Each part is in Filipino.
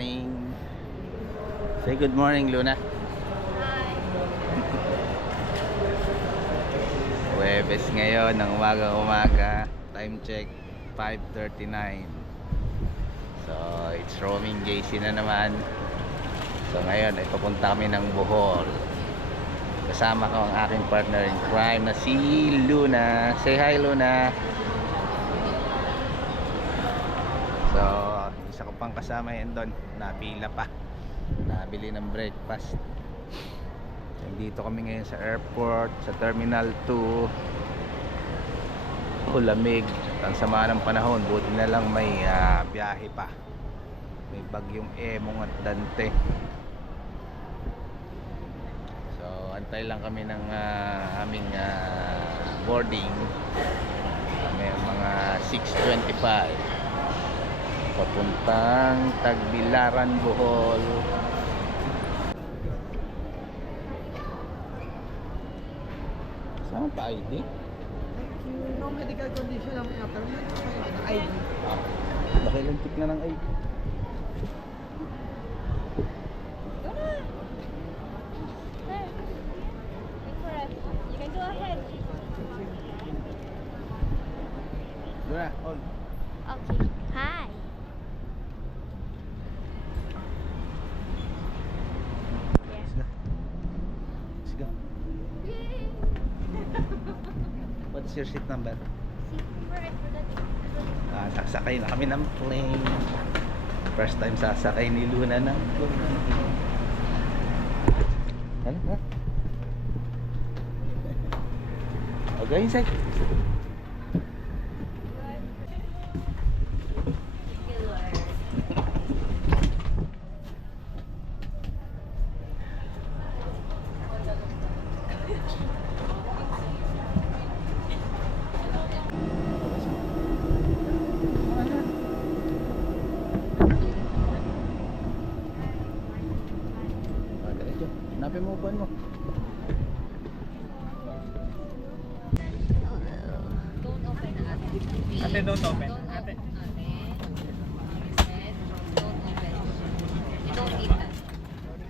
morning. Say good morning, Luna. Hi. Huwebes ngayon ng umaga. Time check 5:39. So it's roaming JC na naman. So ngayon ay papunta kami ng Bohol. Kasama ko ang aking partner in crime na si Luna. Say hi, Luna. So isa ko pang kasama yan doon. Napila pa. Nabili ng breakfast. Dito kami ngayon sa airport, sa Terminal 2. Lamig. Ang sama ng panahon. Buti na lang may biyahe pa. May bagyong Emong at Dante. So antay lang kami ng aming boarding. May mga 6:25 papuntang Tagbilaran, Bohol. Saan pa ID? No medical condition ang pero may ID. Nakilantik na ng ID. Go na. There. Wait for it. You can go ahead. Luna, hold. Okay. Hi. Yeah. Sige. Sige. What's your seat number? See, for it for that. Sasakay na kami ng plane. First time sasakay ni Luna ng plane. Ano? Ha? Okay, inside. Hanapin mo upuan mo. Don't open the other. Ate, don't open. Ate. Ate. Don't open. You don't need that.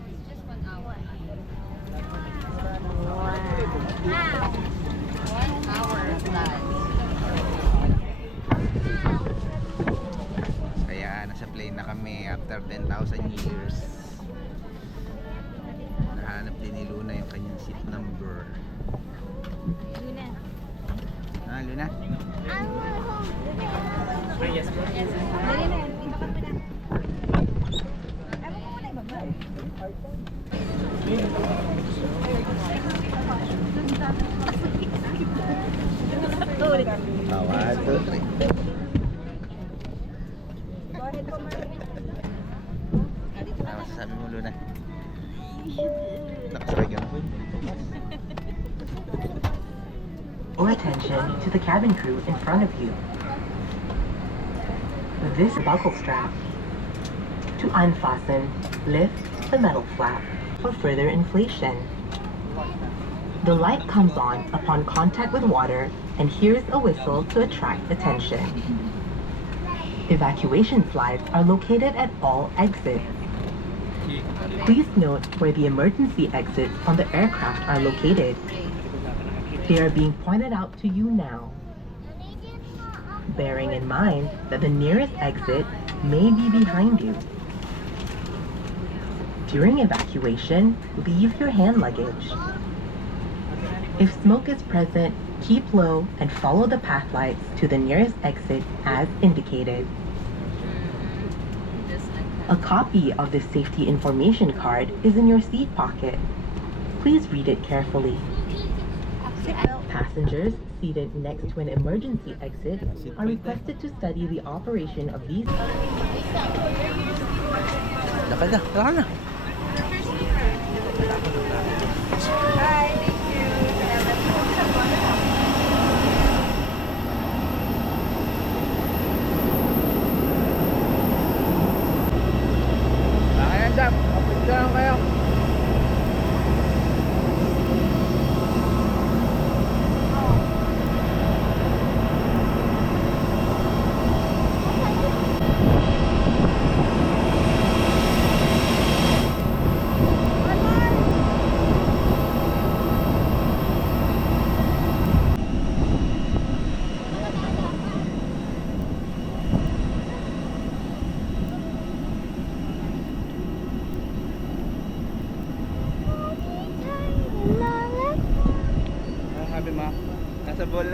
It's just 1 hour. Wow. 1 hour flight. Kaya nasa plane na kami after 10,000 years. Nahanap din ni Luna yung kanyang seat number. Luna. Luna? I want home. Ay, yes po. Yes. Dali na. Dito ka pa na. Ano mo muna ibaba? Ulit. 1, 2, 3. Ano masasabi mo, Luna? Nakasakay ka na po. Or attention to the cabin crew in front of you. This buckle strap. To unfasten, lift the metal flap for further inflation. The light comes on upon contact with water and here's a whistle to attract attention. Evacuation flags are located at all exits. Please note where the emergency exits on the aircraft are located. They are being pointed out to you now, bearing in mind that the nearest exit may be behind you. During evacuation, leave your hand luggage. If smoke is present, keep low and follow the path lights to the nearest exit as indicated. A copy of the safety information card is in your seat pocket. Please read it carefully. Passengers seated next to an emergency exit are requested to study the operation of these. Lakad na, lakad na. Ayan, Jam. Kapag kayo.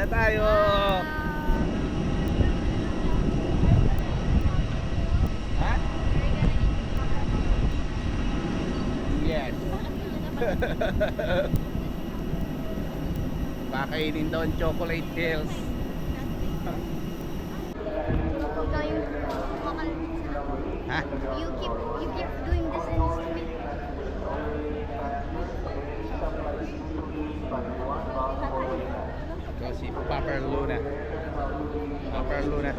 na tayo. Ha? Yes. Pakainin daw ang chocolate hills. Ikaw yung kumakal sa Ha? You keep doing this things to me. Ikaw si Popper Luna. Popper Luna.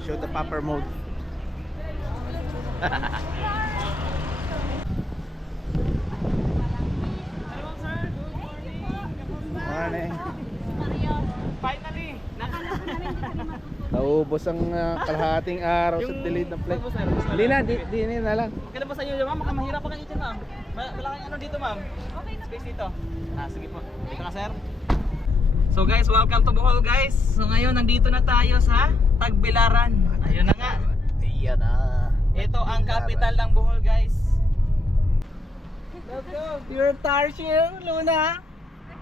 Show the Popper mode. Morning. Finally! Naubos ang kalahating araw sa delete ng flight. Hindi na, di na lang. Okay na ba sa inyo, ma'am? Baka mahirap pa kang itin, ma'am. Wala kang ano dito, ma'am. Okay na. Space dito. Sige po. Dito ka, sir. So guys, welcome to Bohol, guys. So ngayon, nandito na tayo sa Tagbilaran. Ayun na nga. Ayan na. Ito ang capital ng Bohol, guys. Let's go. Your tarsier, Luna.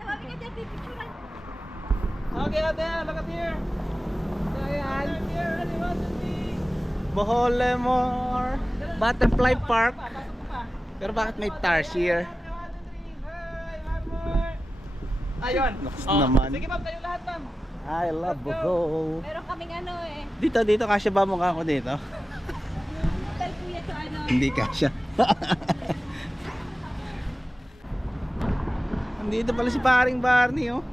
Sabi ka dyan, pipicturean. Okay, ate. Look at here. Ayan. Ready, 1, 2, 3. Bohol Lemor. Butterfly Park. Pasok pa. Pero bakit may tarsier? Ayun. Naks naman. Sige ma'am, kayo lahat ma'am. I love Bohol. Meron kaming ano eh. Dito, kasya ba mukha ko dito? Hotel kuya sa ano. Hindi kasya. Nandito pala si paring Barney, oh.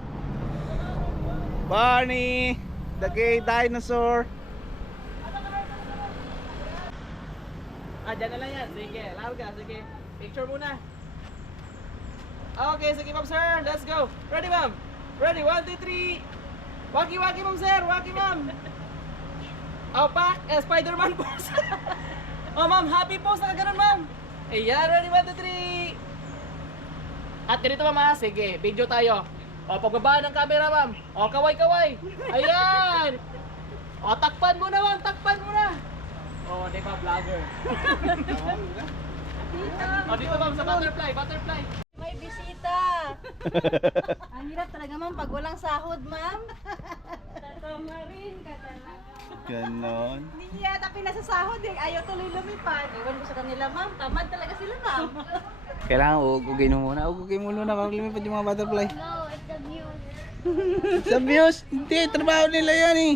Barney, the gay dinosaur. Dyan na lang yan. Sige, larga. Sige. Picture muna. Okay, sige ma'am sir. Let's go. Ready ma'am? Ready, 1, 2, 3. Waki ma'am sir. Waki ma'am. Oh, pak. Spider-Man pose. Oh ma'am, happy pose. Nakaganon ma'am. Ayan, ready, 1, 2, 3. At ganito ma'am ha. Sige, video tayo. O, pagbaba ng camera ma'am. O, kaway. Ayan. O, takpan mo na ma'am. Takpan mo na. O, di ba vlogger? O, dito ma'am sa butterfly. May bisita. Ang hirap talaga ma'am pag walang sahod ma'am. Tatamarin ka talaga. Ganon. Hindi yata pinasasahod eh. Ayaw tuloy lumipad. Ewan ko sa kanila ma'am. Tamad talaga sila ma'am. Kailangan ugugin mo muna. Ugugin mo muna bago lumipad yung mga butterfly. No, it's the view. Sa views, hindi. Trabaho nila yan eh.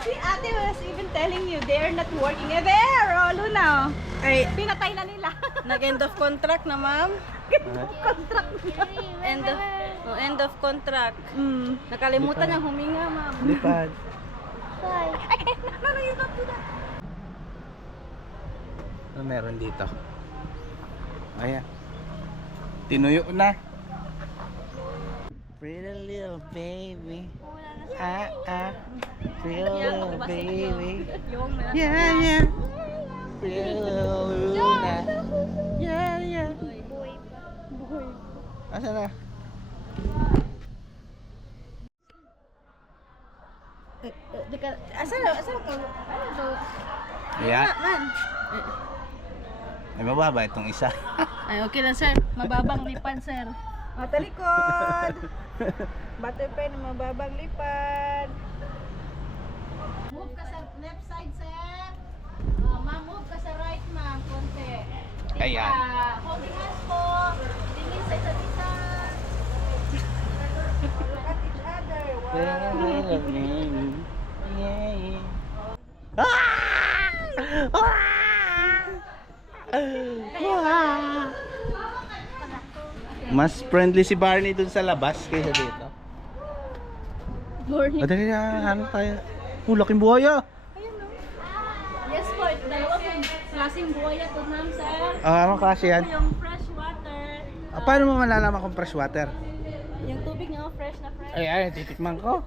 Si ate was even telling you they're not working. Eh, there! Oh, Luna. Ay, pinatay na nila. Nag-end of contract na, ma'am. Contract na. End of contract. Nakalimutan niyang huminga, ma'am. Lipad. Bye. Ay, no, you don't do that. Ano meron dito? Ayan. Tinuyo na. Pretty little baby. Pretty little baby. Yeah. Pretty little Luna. Yeah. Asa na? Asan ka? Ano to? Yeah. Man. Ay, mababa itong isa. Ay, okay lang, sir. Mababang lipad, sir. O, talikod. Butterfly na mababang lipad. Move ka sa left side, sir. Ma'am, move ka sa right, ma'am. Konti. Ayan. Holding hands po. Tingin sa isa't isa. Look at each other. Mas friendly si Barney dun sa labas kaysa dito. Morning. Dali na, ano tayo? Laking buhaya. Yes po, dalawang klaseng buhaya to, ma'am, sir. Ano klase yan? Ito yung fresh water. Paano mo malalaman kung fresh water? Yung tubig niya, fresh na fresh. Ay, titikman ko.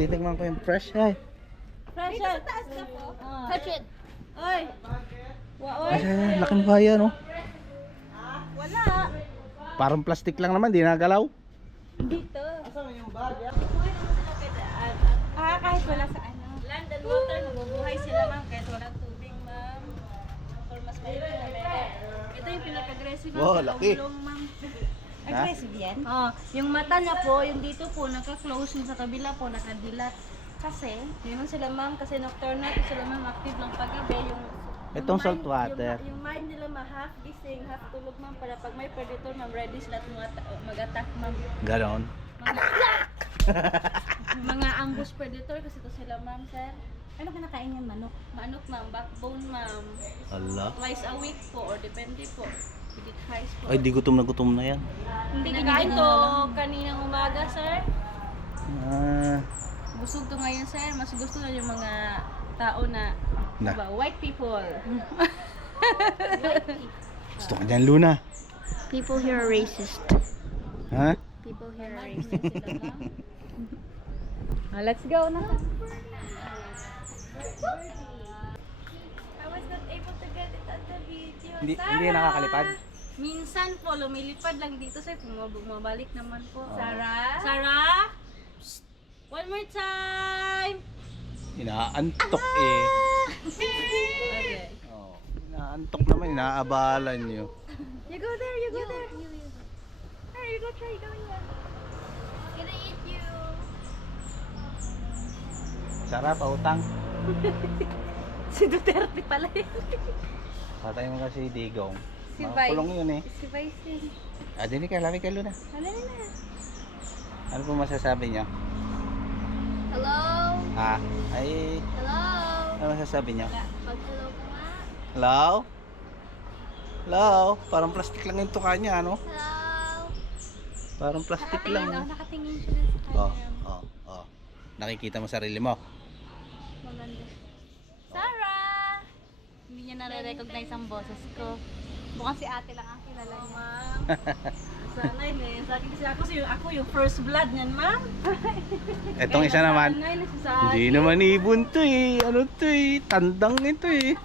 Titikman ko yung fresh. Ay, Fresh yan. Touch it. Oy. ay, laking buhaya, no? Wala. Parang plastic lang naman, di nagalaw. Dito. Kahit wala sa ano. Land and water, nabubuhay sila, ma'am, kahit walang tubig, ma'am. Or mas mabuti na meron. Ito yung pinaka-aggressive, ma'am, Wow, sa laki. ulong, ma'am. Aggressive yan? Oh, yung mata niya po, yung dito po, naka-close, yung sa kabila po, nakadilat. Kasi, yun sila ma'am, kasi nocturnal po sila ma'am, active lang paggabi. Itong mind- salt water. Yung mind nila half gising, half tulog ma'am, para pag may predator ma'am, ready sila at mag-attack ma'am. Ganon. Mga ambush predator kasi to sila ma'am, sir. Ano kinakain yung manok? Manok ma'am, backbone ma'am. Allah. Twice a week po, or depende po. Hindi twice po. Ay, di gutom na yan. Hindi nakain to kaninang umaga, sir. Ah, Busog to ngayon, sir. Mas gusto na yung mga tao na, Na. diba, white people. gusto ka dyan, Luna. People here are racist. Ha? People here are racist. Let's go na. I was not able to get it on the video. Hindi nakakalipad? Minsan po, lumilipad lang dito, sir. Bumabalik naman po. Sarah? Sarah? Psst. One more time! Inaantok eh. Okay. Oh, inaantok naman, inaabalan nyo. You go there, you go there. Hey, you go try going there. Gonna eat you. Sarap, pautang. Si Duterte pala yun. Patay mo kasi digong. Si Makulong yun eh. Si Vice din. Ah, dinig ka, lamig ka, Luna. Hala na. Ano po masasabi niyo? Hello? Ah, ay, Hello? ano masasabi niyo? Mag-hello ka nga. Hello? Hello? Parang plastic lang yung tuka niya, ano? Hello? Parang plastic lang. Nakatingin siya dun sa Oh, camera. oh. Nakikita mo sarili mo. Maganda. Sarah! Hindi niya nare-recognize ang boses ko. Mukhang si ate lang ang kilala niya. Ma'am. Sana yun eh. Sa akin kasi ako yung first blood niyan, ma'am. Etong isa naman. Sanay na siya sa Hindi akin. naman ibon to eh. Ano to eh? Tandang ito eh.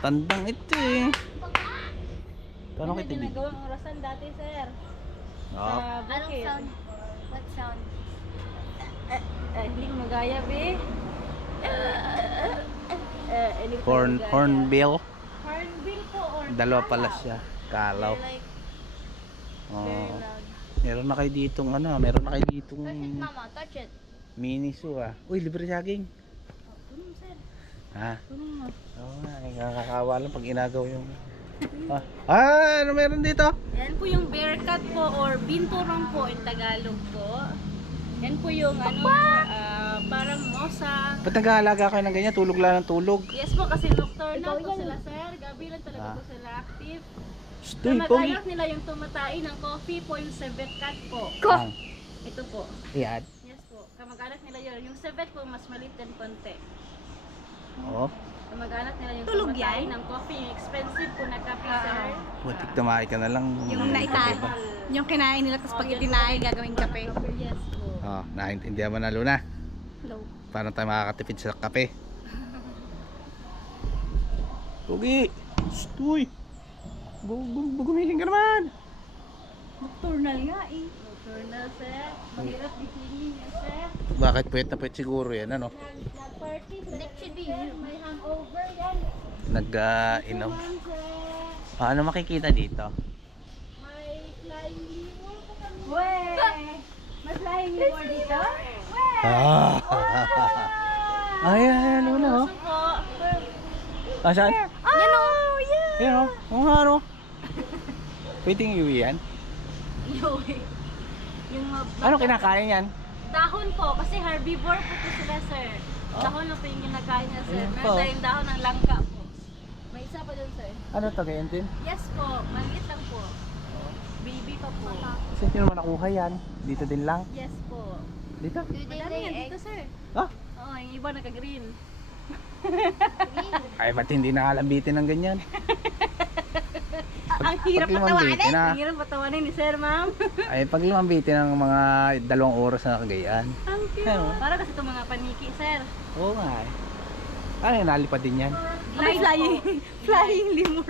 Tandang ito eh. Paano Ano kita di? ginagawang orasan dati, sir? Oh. Sa Anong bukid. sound? What sound? Hindi ko magaya, be. Hindi ko magaya. Hornbill. Hornbill po or Dalawa pala kalaw? siya. Kalaw. They're like, Oh. very loud. Meron na kayo ditong ano, meron na kayo ditong Touch it, mama. Touch it. mini zoo ah. Uy, libre jogging. Tulong, sir. Ha? Tulong mo. Oo nga, nakakawa lang pag inagaw yung... ano meron dito? Yan po yung bear cat po or binturong po in Tagalog po. Yan po yung ano, parang mosang. Ba't nag-aalaga kayo ng ganyan? Tulog lang ng tulog. Yes po, kasi nocturnal po sila, sir. Gabi lang talaga po sila active. Stoy, pogi. Kamag-anak nila yung tumatai ng coffee po, yung civet cat po. Ah, Ito po. Yan. Yes po. Kamag-anak nila yun. Yung civet po, mas maliit din konti. Oo. Kamag-anak nila yung Tulog tumatai yan? ng coffee. Yung expensive po na kape, sir. Butik tumahay ka na lang. Yung naitahin. Yung kinain nila, tapos pag itinahin, gagawing kape. Yes po. Oh, naintindihan mo na, Luna. Hello. Paano tayo makakatipid sa kape? Pogi! Stoy! Gumising ka naman! Nocturnal nga eh. Nocturnal, sir. Mahirap gisingin yan, sir. Bakit puwet na puwet siguro yan, ano? Nag-party, sir. That should be you. May hangover yan. Nag-inom. Naman, sir. Ano makikita dito? May flying lemur po kami. Wey! May flying lemur dito? Ah! Ayan, Luna, oh. Puso po. Asan? Yan o! Yeah! Ayan, oh. Oo nga, ano? Pwedeng iwi yan? Yung Ano kinakain yan? dahon po, kasi herbivore po ito sila, sir. Dahon lang po yung kinakain niya, sir. Ayun Meron po. tayong dahon ng langka po. May isa pa dun, sir. Ano to, ganyan din? Yes po, maliit lang po. Baby pa po. Kasi hindi naman nakuha yan. Dito din lang. Yes po. Dito? Do they Madami lay yan dito, eggs? sir. Ah! Oo, yung iba naka-green. Ay, ba't hindi nakalambitin ng ganyan? Ang hirap pag lumambitin, patawanin. ah. Ang hirap patawanin ni sir, ma'am. Ay, pag lumambitin ng mga 2 oras na kagayaan. Ang cute. Ano? Para kasi itong mga paniki, sir. Oo nga eh. Ano, nalipad din yan? Flying. Flying lemur.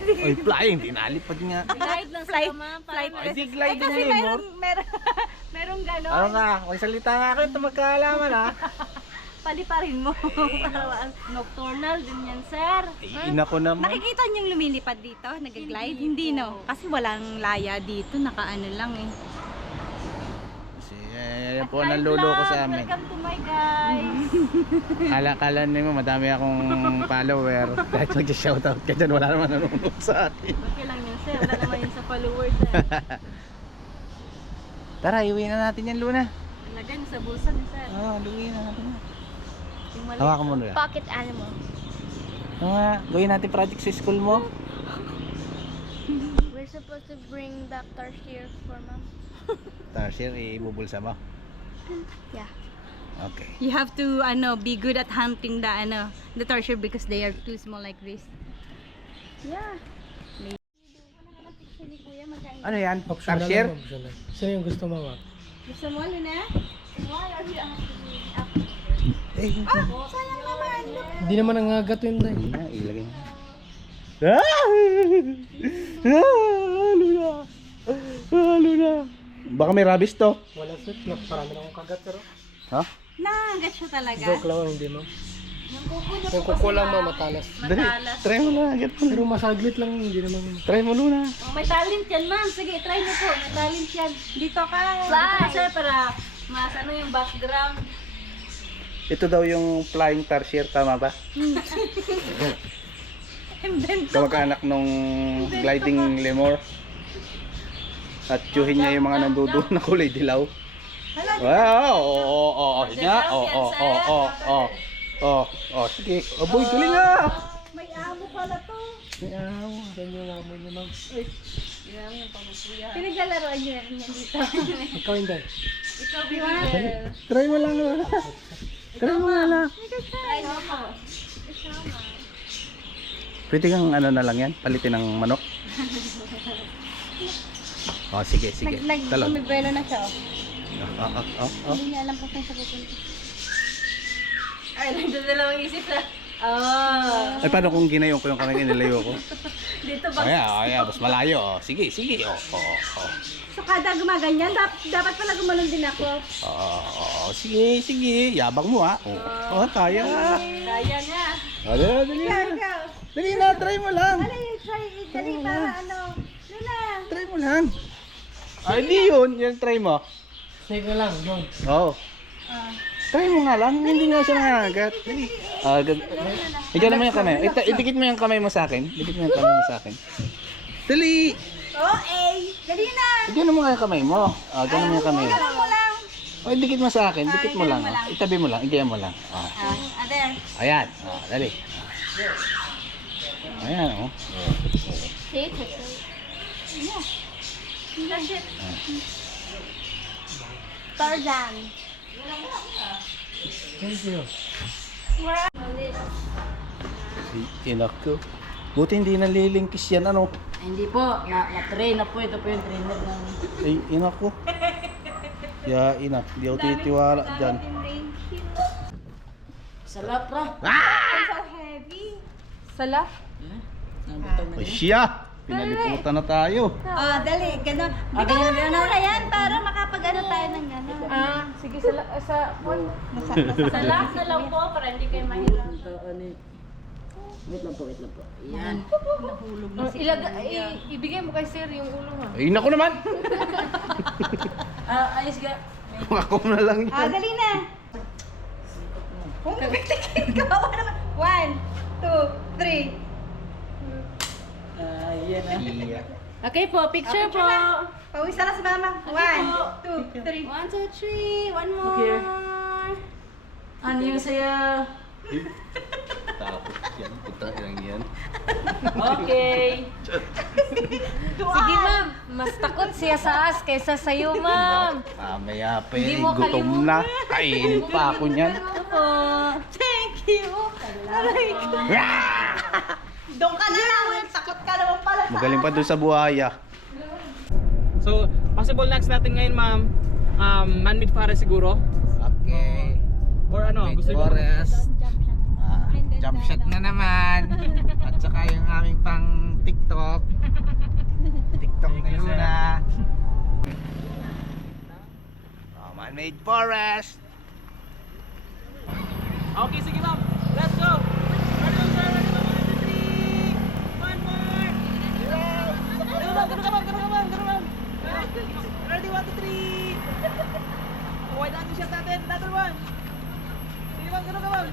Ay, flying, di nalipad nga. Glide lang sila, ma'am. Flight Ay, di glide din kasi yung lemur. merong gano'n. Ano nga, may salita nga kayo ito magkaalaman ha. paliparin mo. Nocturnal din yan, sir. Ina ko naman. Nakikita niyo yung lumilipad dito? Nag-glide? Hindi, no? Kasi walang laya dito. Nakaano lang eh. Kasi yan po ang naluloko sa amin. Welcome to my guys. Kala nyo madami akong follower. Kahit mag-shoutout ka dyan, wala naman nanonood sa akin. Okay lang yan, sir. Wala naman yun sa followers, sir. Tara, iuwi na natin yan, Luna. Lagay sa bulsa ni sir. Iuwi na natin. Yung mali. Hawakan mo na. Pocket animal. Gawin natin project sa school mo. We're supposed to bring back tarsier for mom. Tarsier, ibubulsa mo. Yeah. Okay. You have to be good at hunting the tarsier because they are too small like this. Yeah. Ano yan? Tarsier? Sino yung gusto mo, ma'am? Gusto mo, Luna? Eh, Sayang naman. Hindi naman nangagat yun, Day. na, ilagay mo. Luna! Luna! Baka may rabies to. Wala, sir. Parami na akong kagat, pero. Ha? Nangagat siya talaga. Joke lang, hindi, ma'am. Yung kuko lang, ma'am, matalas. Dali, try mo na. Get mo. Pero masaglit lang, hindi naman. Try mo, Luna. Oh, may talent yan, ma'am. Sige, try mo po. May talent yan. Dito ka. Dito ka, sir, para mas ano yung background. Ito daw yung flying tarsier, tama ba? Kamag-anak nung gliding lemur. At tiyuhin niya yung mga nandoon na kulay dilaw. Wow! Oo. Sige. Aboy, galing nga! May amo pala to. May amo. Yan yung amoy niya, ma'am. Pinaglalaroan niyo yan dito. Ikaw, hindi. Ikaw, Bill. Try mo lang, Luna. Try mo lang. Try mo po. Pwede kang ano na lang yan, palitin ng manok. Oh, sige. Talon. Nag-buelo na siya. Hindi niya alam kung saan siya pupunta. Ay, nagdadalawang isip na. Oh. Ay, paano kung ginayon ko yung kamay nilayo ko? Dito ba? Ay, mas malayo. Oh. Sige. So kada gumaganyan, dapat pala gumalon din ako. Sige. Yabang mo ha. Kaya. Kaya niya. Dali na. Dali na, try mo lang. Dali para Luna. Try mo lang. Ay, di yun. Yan, try mo. Snake na lang, yun. Oo. Try mo nga lang. Hindi nga siya nangagat. Dali. Ikaw mo yung kamay. Idikit mo yung kamay mo sa akin. Dali. Dali na. Ikaw mo nga yung kamay mo. Ganun mo yung kamay mo. Alam mo lang. Dikit mo sa akin. Dikit mo lang. Itabi mo lang. Igayan mo lang. There. Ayan. Dali. Ayan, oh. See? That's it. Tarzan. Thank you. Inak ko. Buti hindi nalilingkis yan, ano? Hindi po. Na-train na po. Ito po yung trainer ng... Ay, inak ko. Inak. Di ako titiwala dyan. Salap ra. So heavy. Sala? Ay, siya! Pinaliputan na tayo. Dali. Ganon. Bigyan mo muna yan para makapag-ano tayo ng gano'n. Sige, salap na lang po para hindi kayo mahirap. Wait lang po. Yan. Nahulog na ibigay mo kay sir yung ulo ha. Ay, naku naman! Ayos ga. Ako na lang yan. Dali na. Kung mabigtikin ka, kawawa naman. 1, 2, 3. Iya. Okay po, picture po. Pawisan na si mama. 1, 2, 3. 1, 2, 3. One more. Ano yung saya? Tapos yan. Puta lang yan. Okay. Sige ma'am. Mas takot siya sa as kaysa sa'yo ma'am. Mamaya pa Hindi yun. mo Gutom na. Kainin pa ako niyan. Opo. Thank you. Aray ko. Doon ka na lang. Takot ka naman pala sa Magaling pa doon sa buhaya. So, possible next natin ngayon, ma'am, man-made forest siguro? Okay. Or ano, gusto niyo? Forest. Jump shot na naman. At saka yung aming pang TikTok. TikTok ni Luna. Man-made forest. Okay, sige ma'am. Let's go. Ready ma'am, sir. Ready ma'am. 1, 2, 3. One more. Ganun ma'am, ganun ka ma'am, ganun ka ma'am, ganun ma'am. Ready, 1, 2, 3. Wide natin shot natin. Another one. Sige ma'am, ganun ka ma'am.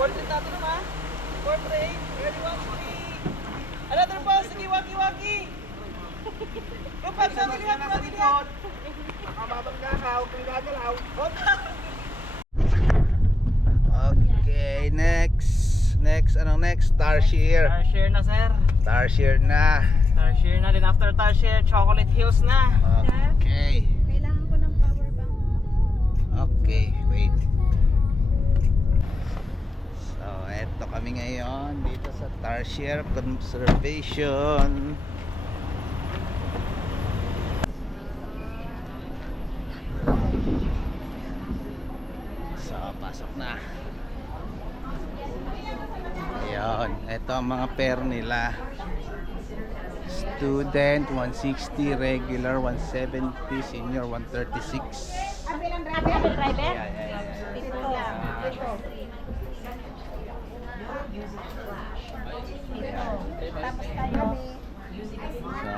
Portrait natin naman. Portrait. Ready, 1, 2, 3. Another pose. Sige, waki-waki. Group up sa mga natin yan. Nakamabang ka, huwag kang gagalaw. Okay, next, anong next? Tarsier. Tarsier na, sir. Tarsier na. Tarsier na din. After Tarsier, Chocolate Hills na. Okay. Kailangan ko ng power bank. Okay, wait. So, eto kami ngayon dito sa Tarsier Conservation. So, pasok na. Ayun, eto ang mga pair nila. Student 160, regular 170, senior 136. Driver? Tapos tayo So,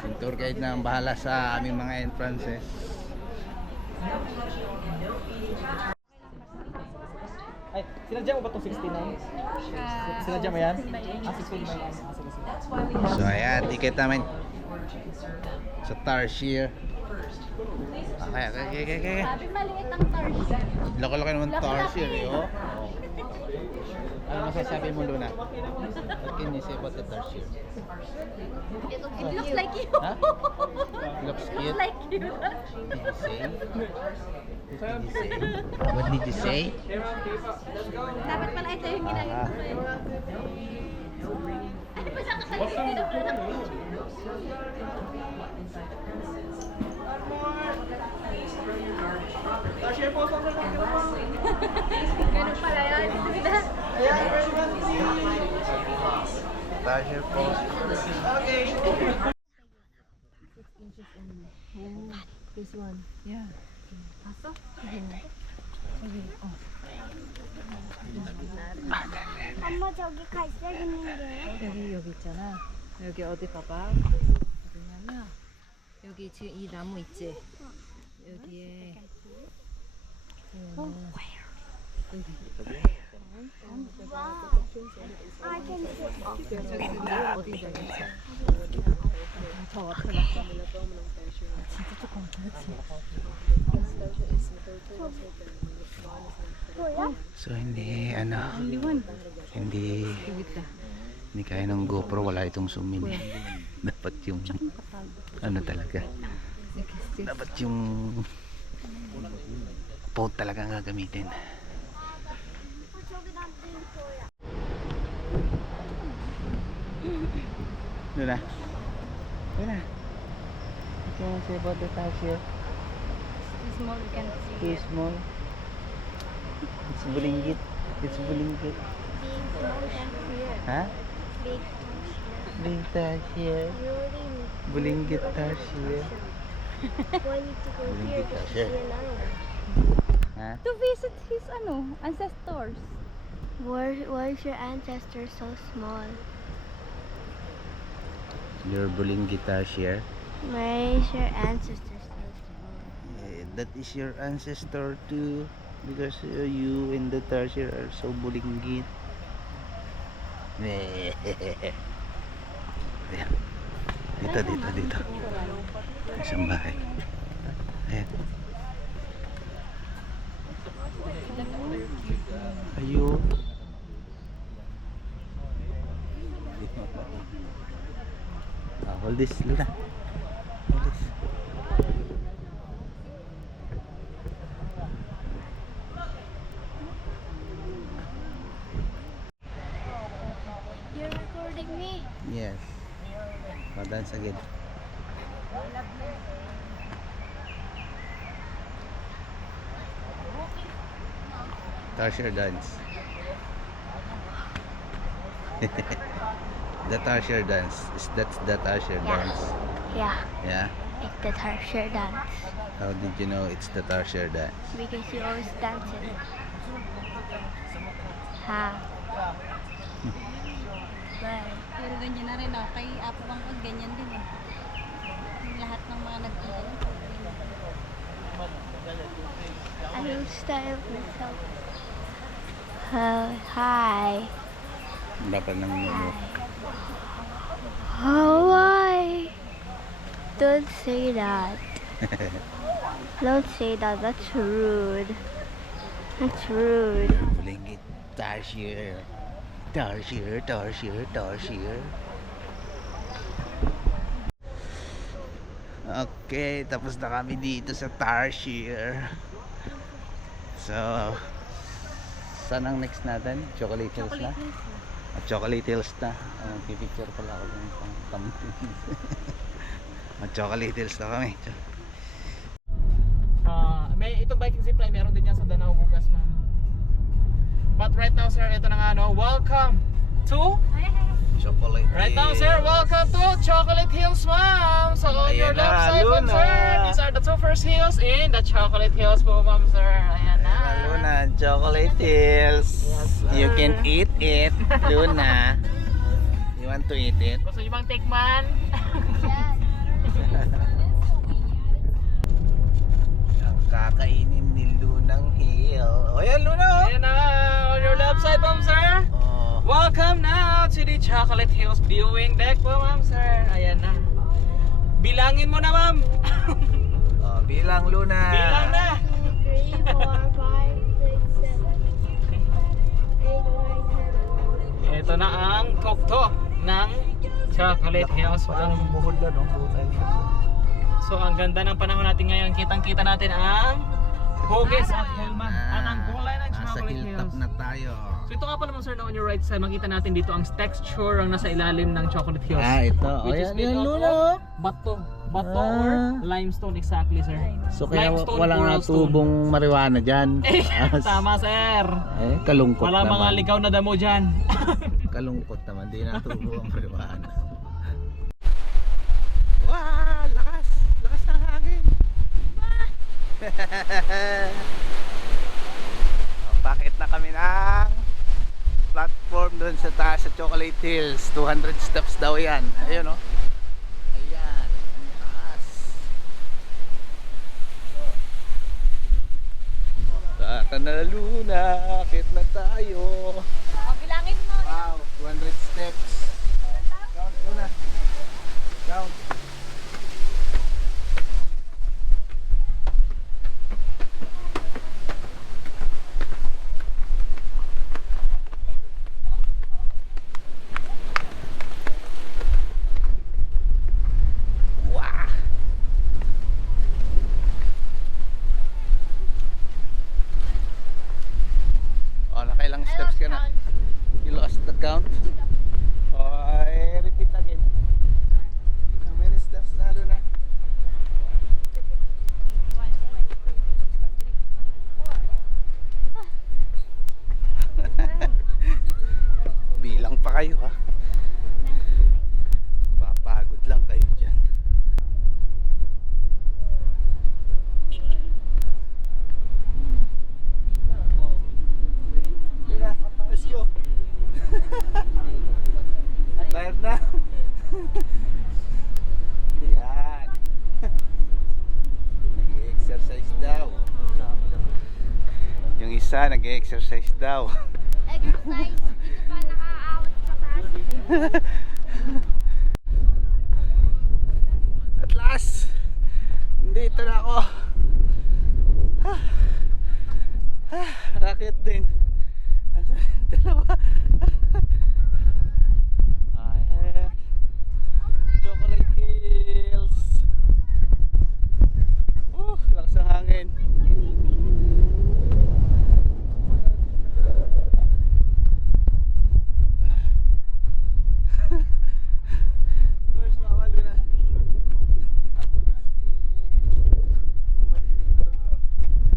yung tour guide na ang bahala sa aming mga entrances. Ay, sinadya mo ba itong 69? Sinadya mo yan? 69. So, ayan, ticket namin sa Tarsier. Okay. Sabi maliit ang Tarsier. Laki-laki naman Tarsier eh, oh. Ano masasabi mo, Luna? What can you say about the Tarsier? It looks like you. Huh? Looks cute. Looks like you. Did you say? What did you say? What did you say? Dapat pala ito yung ginagawa ko. Ano pa sa kasal? Tarsier po, sobrang lang. Ganun pala yan. Ayan, ready, 1, 2, 3. Tarsier post. Okay. This one. Yeah. Pasok. 엄마 저기 갈색 있는데 여기 있잖아. 여기 어디 봐봐. 어디냐면 여기 지금 이 나무 있지. 여기에 I can see 어디 저 앞에 맞죠? 진짜 조금 그렇지. So, hindi kaya ng GoPro, wala itong zoom in. Dapat yung, talaga. Dapat yung phone talaga ang gagamitin. Doon na. What can you say about the Tarsier? Small, you can see. Too small. It's bulinggit. big small and clear. Ha? Big Big Tarsier. really Bulinggit Tarsier. why need to go here to see Sure. another one. Ha? To visit his ancestors. Why is your ancestor so small? Your Bulinggit Tarsier. Why is your ancestor so small? That is your ancestor too, because you and the Tarsier are so bulinggit. Ayan. Dito. Isang bahay. Ayan. Ayun. Hold this, Luna. Hold this. You're recording me? Yes. Dance again. Tarsier dance. The Tarsier dance. That's the Tarsier dance. Yeah. Yeah. It's the Tarsier dance. How did you know it's the Tarsier dance? Because you always dance it. Ha. Bye. Pero ganyan na rin, oh. Kay Apo Bangkod, ganyan din eh. Yung lahat ng mga nagpunta ng I will style myself. Hi. Dapat nang Hawaii. Don't say that. Don't say that. That's rude. That's rude. Bling it. Tarsier. Tarsier, Tarsier, Tarsier. Okay, tapos na kami dito sa Tarsier. So, saan ang next natin? Chocolate Hills na? At Chocolate Hills na. Pipicture pala ako ng thumbnail. At Chocolate Hills na kami. May itong biking zipline, meron din yan sa Danao bukas, ma'am. But right now, sir, ito na nga, no? Welcome to Chocolate right now, sir, welcome to Chocolate Hills, ma'am. So on your Ayan na, left side, ma'am, Luna. sir, these are the two first hills in the Chocolate Hills po, ma'am, sir. Ayan na. Luna, Chocolate Hills. Yes, sir. You can eat it, Luna. You want to eat it? Gusto nyo bang tikman? Ang kakainin ni Lunang Hill. O yan, Luna. Ayan na, on your left side, ma'am, sir. Oh. Welcome now to the Chocolate Hills viewing deck po, ma'am, sir. Ayan na. Bilangin mo na, ma'am. Oh, bilang, Luna. Bilang na. 2, 3, 4, 5, 6, 7, 8, 9, 10, 11. Ito na ang tuktok ng Chocolate Hills. Parang buhol na, no? So ang ganda ng panahon natin ngayon, kitang-kita natin ang hugis at helmet at ang kulay ng Nasa Chocolate hilltop Hills. na tayo. So ito nga pala mga sir, na on your right side, makita natin dito ang texture ang nasa ilalim ng Chocolate Hills. Ah, ito. O Which is yan, made yan, out Luna. of Bato. Bato Ah. or limestone, exactly, sir. So kaya Limestone, walang coral stone. natubong marijuana dyan. Eh, tama, sir. Eh, kalungkot Wala naman. mga ligaw na damo dyan. Kalungkot naman, di natubo ang marijuana. Wow, lakas! Lakas ng hangin! Bakit na kami ng platform doon sa taas sa Chocolate Hills. 200 steps daw yan. Ayun o. Ayan, ang taas. Tata na Luna, akit na tayo. O, bilangin mo. Wow, 200 steps. Count muna. Count. Wow. Oh, nakailang steps ka na? You lost the count? Repeat again. How many steps na Luna? Bilang pa kayo ha. Papagod lang kayo dyan. Luna, let's go. Tired na? Yan. Nag-exercise daw. Yung isa nag-exercise daw. Exercise. Hindi pa nakaawat sa taas. At last, nandito na ako. Rakit din. Dalawa. Ayan. Chocolate Hills. Lakas ng hangin. Where's Mama Luna?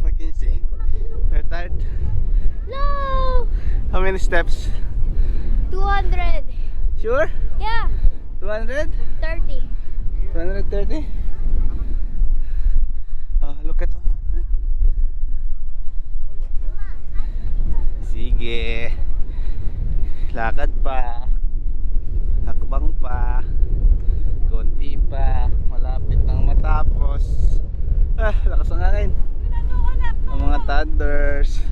Mackenzie, you're tired? No! How many steps? 200. Sure? Yeah. 200? 30. 230? Sige. Lakad pa. Hakbang pa. Konti pa. Malapit nang matapos. Lakas ng hangin. Ang mga toddlers.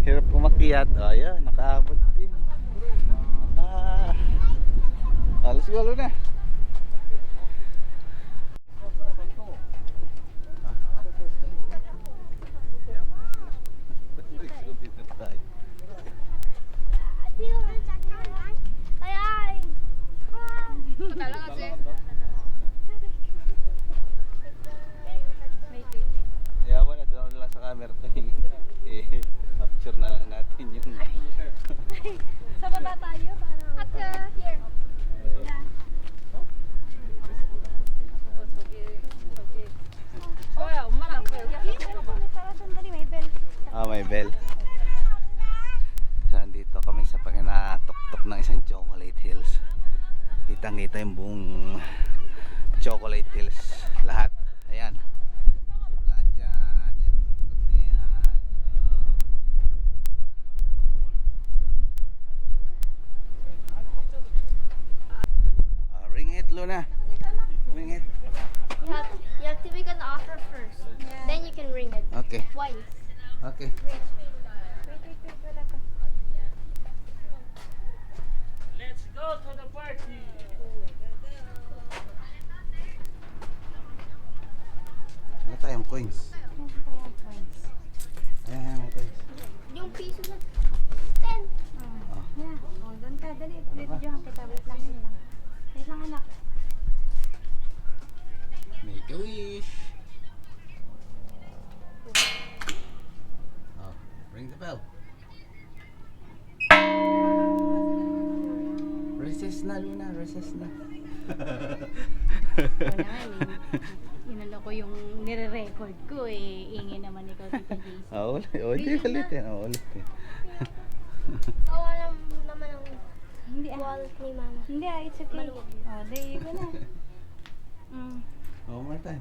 Hirap kumakyat. Oh, ayan, nakaabot din. Let's go, Luna. Yeah, wala doon lang sa camera to. Capture na lang natin yung Sa baba tayo para here. 좋아요. 엄마랑 아빠 여기 Tara, sandali, may bell. may bell. So, andito kami sa paginatuktok ng isang Chocolate Hills. Kitang-kita yung buong Chocolate Hills. Lahat. Ayan. Lahat dyan. Ayan, ikot na yan. Ring it, Luna. Ring it. You have to make an offer first. Then you can ring it. Okay. Twice. Okay. Wait, wala ka. Let's go to the party. Ano tayong coins? Ayan, may coins. Yung piso na. 10. Yeah. Oh, doon ka. Dali. Video kita. Wait lang. Wait lang. Wait lang, anak. Make a wish. Oh, ring the bell. Recess na, Luna. Recess na. Wala nga eh. Inano ko yung nire-record ko eh. Ingin naman ikaw, Tita JC. Ulitin. Ulitin. Kawalan naman ang Hindi wallet ni mama. Hindi it's okay. Maluwag. Oh, there you go na. One more time.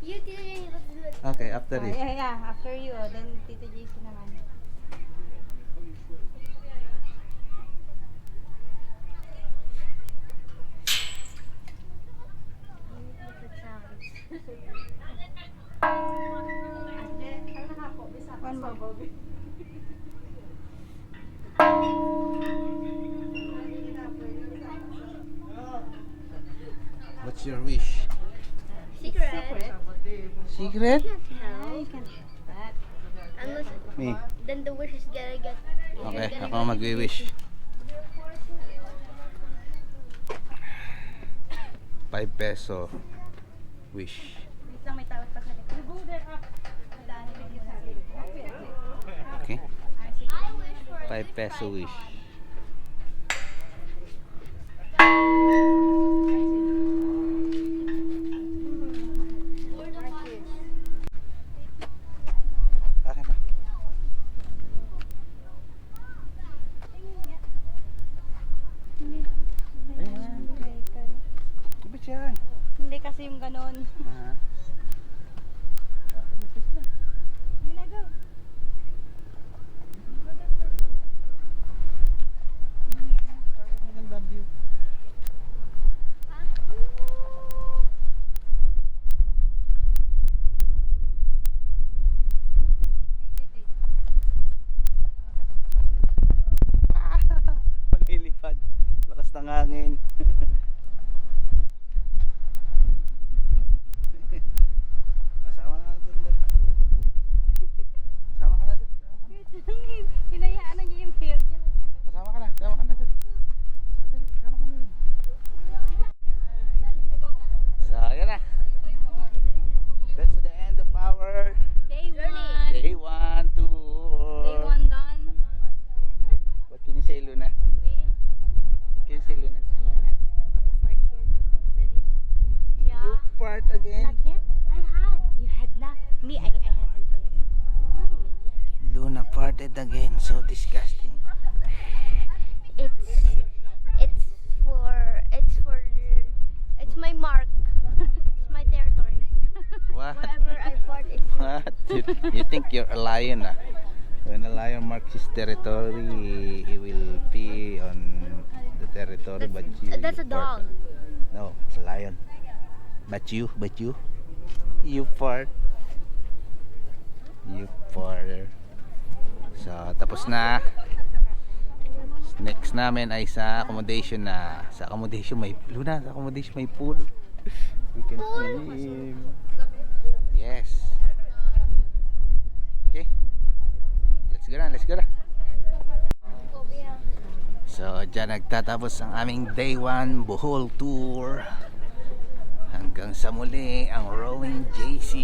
You did it. Okay, after this. Yeah. After you, then Tita JC naman. One more. What's your wish? Secret. Secret? No. You can that. Unless Me. then the wish is gonna get. Okay, ako mag-wish. 5 peso wish. Wait lang, may tawag pa sa likod. You go there up. Daan yung sabi. Okay? I wish for a 5 peso wish. Akin na. Ba't yan? Hindi kasi yung ganon. Ah. Hindi na, go. Ang ganda view. Malilipad. Lakas ng hangin. Kasama ka na dun. Kasama ka na dun. Hinayaan na niya yung hair niya. Kasama ka na. Kasama ka na dun. Madali, kasama ka na dun. So, yan na. That's the end of our Day 1. day 1 tour. Day 1 done. What can you say, Luna? What can you say, Luna? Yeah. You part again? Not yet? I had. You had not. Me, I haven't yet. Luna parted again. So disgusting. It's my mark. It's my territory. What? Wherever I fart, it's What? You think you're a lion, ah? When a lion marks his territory, he will pee on the territory, but That's a dog. No, it's a lion. But you, you fart. You fart. So, tapos na. Next namin ay sa accommodation na. Sa accommodation may pool. We can swim. Yes. Okay. Let's go na. So, dyan nagtatapos ang aming day 1 Bohol tour. Hanggang sa muli ang Rowing JC.